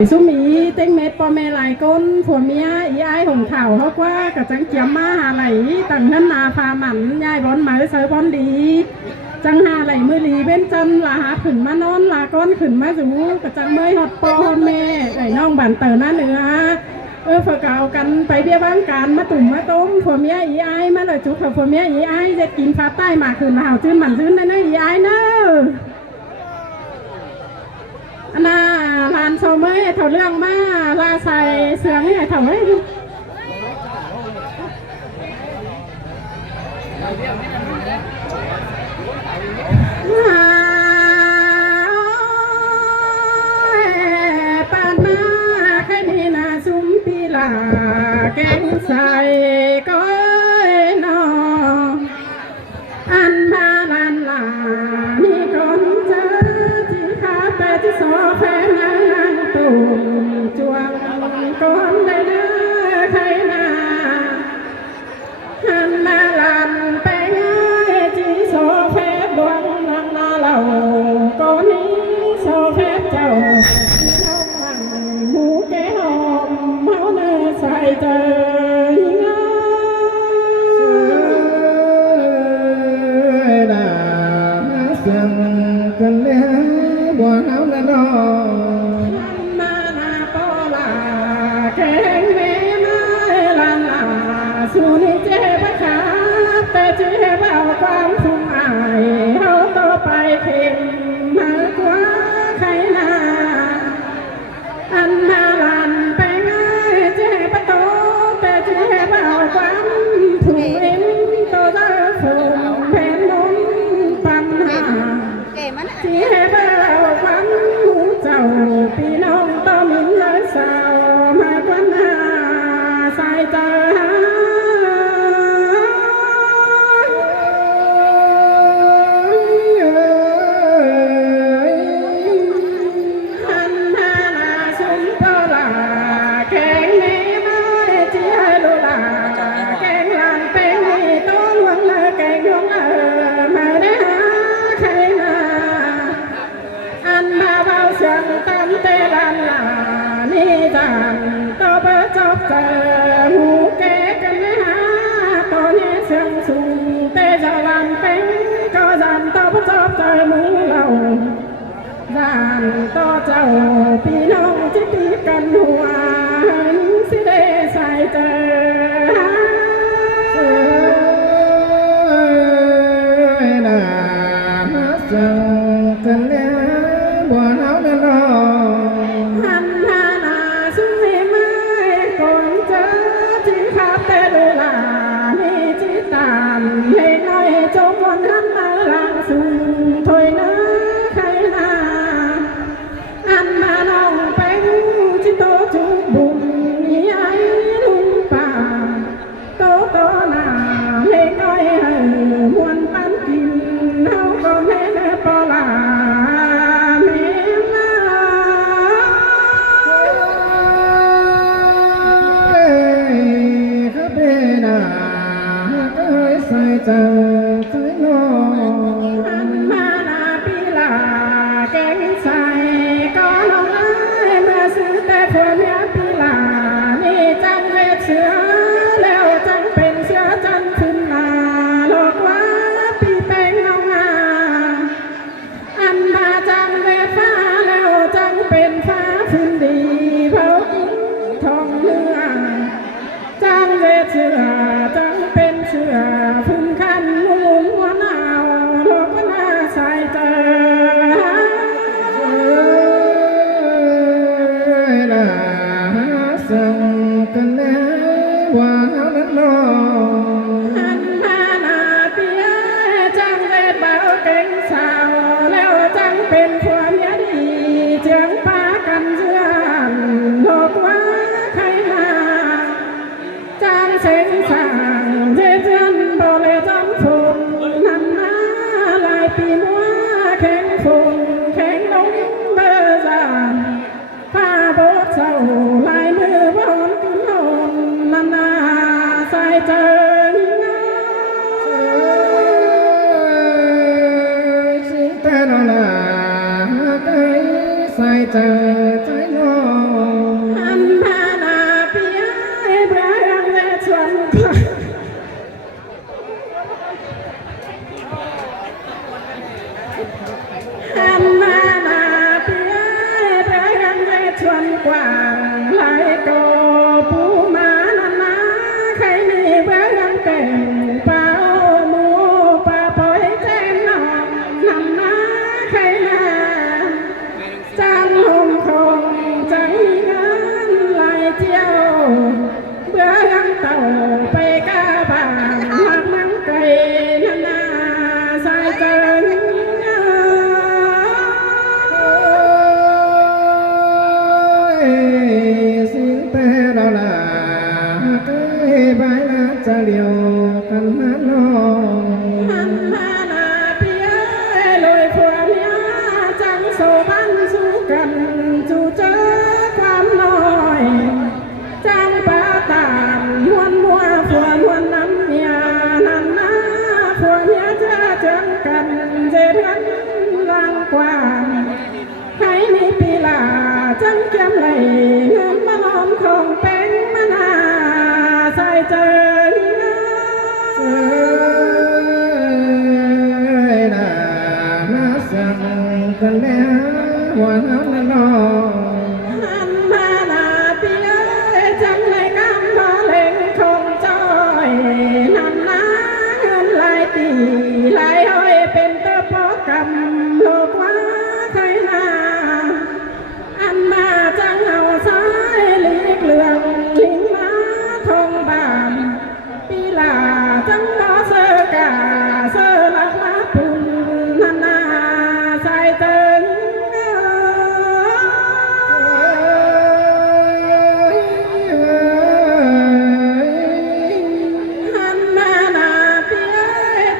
ซุมีเต็งเม็ดปอแม่หลายก้นผัวเมียอีไอหงเถ่าเขาว่ากับจังเกียมมาหาไหลตั้งนั้นนาพาหมันยายบอนหมายเสือบอนดีจังหาไหลมือลีเว้นจันลาหาขึ้นมานอนลาก้อนขึ้นมาสูกับจังเมยฮอดปอฮอดแม่ไอ้น้องบันเตอร์หน้าเหนือฝากเอากันไปเบี้ยบ้างการมาตุ่มมาต้มผัวเมียอีไอมาเลยจุกกับผัวเมียอีไอจะกินฟ้าใต้มาขึ้นมาหาจื้นหมันจื้นได้นะอีไอเนอะน่าลานโซเมย์เท่าเรื่องมาลาใส่เสือนี่เท่าไว้ปานมาแค่นี้นาซุมปีลาแกงใส่ก้อยนออันมาลันลามีคนเจอที่ขาไปที่โซแฟนั่งตุ่มจวงก้นได้เด้อใครนาอันมาลันไปง่ายที่โซแฟบวงนังนาเหล่าก้นนี้โซแฟเจ้าน้องนั่งหมูแก้หอมเมาเนื้อใส่เจอกันแล้วบ่หนาวและร้อนมาหน้าปอลาแกงแม่มาลานลาสู่นี่เจ็บขาแต่เจ็บเอาความฟุ้งอายเอาต่อไปเข็มมากกว่าใครนาอันมาลันไปง่ายเจ็บโตแต่เจ็บเอาความถูกเอ็มโตจะฝูงแผ่นล้นปัญหาที่ให้เบาความหูเจ้าพี่น้องต้องมินและสาวมากกว่าหน้าสายตาหันหน้านาสุนทรลาแข่งเนมาที่ให้ลูลาแข่งลานเป็นต้นหวังเลยแข่งหวงมาได้หาใครนาอันมาเบาเสียงตั้มเตลันลานี่จันต่อเบอร์จบเจอหูแก่กันไม่หาตอนนี้เสียงสูงเตจะลันเป็นก็จันต่อเบอร์จบเจอมือเราจันต่อเจ้าพี่น้องที่ตีกันหัวสิได้ใส่เจอกันแล้วบ่หนาวและร้อนหันหน้านาสุมไม่ไม่คนเจอที่ขับแต่ดูลานี่จิตามให้น้อยจงวันหันมาลังสูงถอยนะใครนาอันมาน้องเป็นจิตโตจุบุญนี่ไอ้ลุงป่าโตโตนาให้น้อยให้มวนปันกินเฮาก็แม่ปอลาเจ้าใจน้องหันมาหน้าปีลาแกงใส่ก็น้องเอ้ยเมื่อซื้อแต่ผัวเมียปีลานี่จังเวทเสือแล้วจังเป็นเสือจันขึ้นมาหลอกว่าปีแป้งเงางาอันมาจังเวทฟ้าแล้วจังเป็นฟ้าขึ้นดีเผาทองเนื้อจังเวทเสือจังเป็นเสือพึ่งขันมุมหัวหนาวโลกหน้าใส่เจอละส่งกันแล้วว่านั้นรอหันหน้าหน้าเปียจังเวทเบาเก่งสาวแล้วจังเป็นผัวเมียดีเจียงปากันเชื่อนโลกว่าใครมาจังเสียงสางเจียนบ่เลยจังฝนนั่นนาลายปีมัวแข็งฝนแข็งลงเบอร์จานผ้าโบกเศร้าลายมือบอนขึ้นหนนั่นนาใส่เจอสิแต่ละใส่เจอใจน้อง กว้างหลายโกปูมานานาใครมีเบื้องเต็มเป้าหมูปลาปอยแจ้งนอนนำนาใครนาจังหงคงจังมีงานลายเจียวเบื้องเต่าไปกาบานหลักนังไก่นานาสายเกินจะเลี้ยวกันมาโนหันมาหน้าเปียลอยผัวเมียจังโซบันสู้กันจู่เจอความน้อยจังปาตานมวนมัวผัวมวนน้ำเมียนั่นนะผัวเมียจะเจอกันเจอกันลังกว่าให้มีปีลาจังเกี่ยมไหลเงินมาล้อมของเป็นมานาใส่เจอกันแล้ววันนั้นนอนหันมาหน้าเปียจังในกำพาเล่งคงจอยนั่นนะเงินลายตีลายห้อยเป็นตะพอกำโลกว่าใครนาอันมาจังเอาสายลีกเลืองลิงมาทองบานปีลาจังล้อเสือกาเสือลักมาปุ่นนานาใส่เติงหันมาหน้าเปีย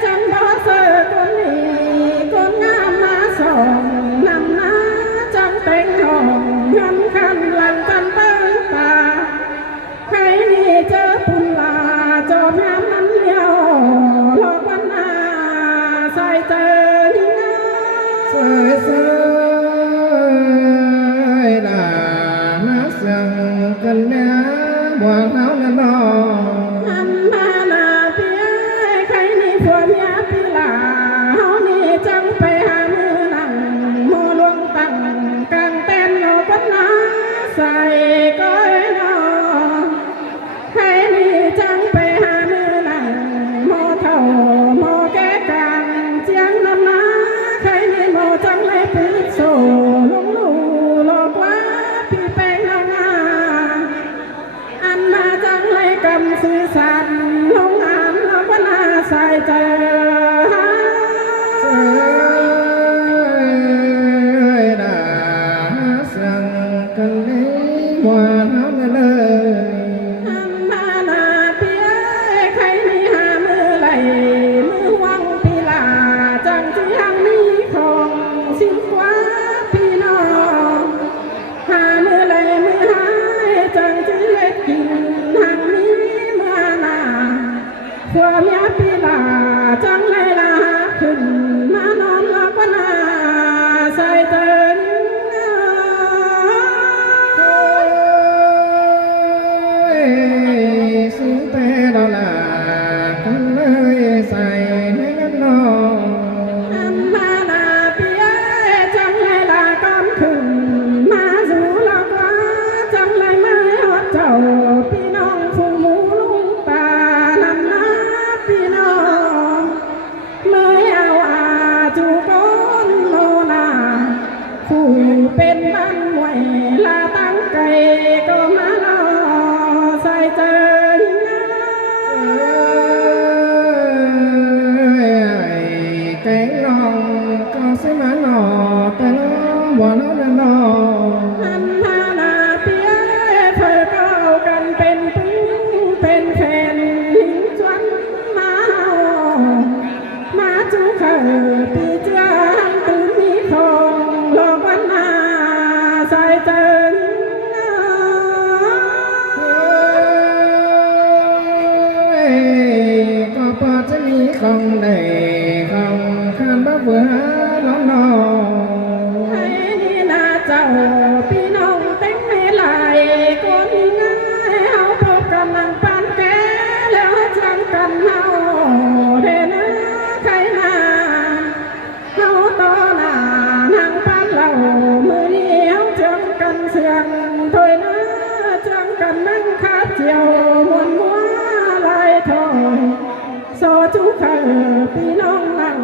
จังล้อเสือคนนี้คนงามมาส่งนำนาจังเต็งห้องเงินคันหลังจันเปิ้ลตาใครนี่เจอปุ่นลาจอมงามนั้นเดียวหลอกวันนาใส่เติงเสยเสยด่ามาสั่งกันแล้วบ่เขาละนอหันมาหน้าเปียใครนี่ผัวเมียปีลาเฮานี่จังไปหามือนั่งโมลวงตั้งกลางเต้นโยกันนาใส่ก้อยนอใครนี่จังไปหามือนั่งโมเท่าโมแก่กลางเจียงน้ำนาใครนี่โมจังเลยปืนโซ่ลงลูหลอกว่าพี่แป้งนางาอันมาจังเลยกำสื่อสารลงอ่านลงว่านาใส่เจอด่าสั่งกันเลยว่าน้ำเลยหันมาหน้าเปียใครนี่หามือไหลมือวังปีลาจังที่ยังมีของสิ่งกว่าพี่น้องหามือไหลมือหายจังที่เล็กกินทางนี้เมื่อนาผัวเมียปีลาจังเลยลาขึ้นมานอนหลับนาใส่เติงสิ่งแต่เราลากันเลยใส่ในนั้นนอนหันมาหน้าเปียจังเลยลาก่อนขึ้นมาสู่หลอกว่าจังเลยไม่หดเจ้าพี่น้องฝูงหมูลุงตานั่นนะพี่น้องไม่เอาอาจูก้นโนนาผู้เป็นบ้านมวยลาตั้งไก่ก็มาลอใส่เจอแกงน้องก็ใส่มาหน่อแต่น้องบ่น้องละนอหันมาหน้าเปียเธอก็เอากันเป็นปื้เป็นแฟนหิงจวนมามาจูเขอปีเจ้าตื่นมีของหลอกวันนาใส่เติงก็พอจะมีของได้ของขันบ่เบื่อน้องน้องให้นี่นาเจ้าพี่น้องเต็งไม่ไหลคนง่ายเฮาพบกันนั่งปานแก่แล้วจังกันเฮาเด้นะใครนาเฮาต่อหน้านั่งปานเรามือนี้เฮาจังกัน กันเสียงถอยหน้าจังกันนั่งคาเจียวมวนมัวลายทองโซจุขังพี่น้องนั่ง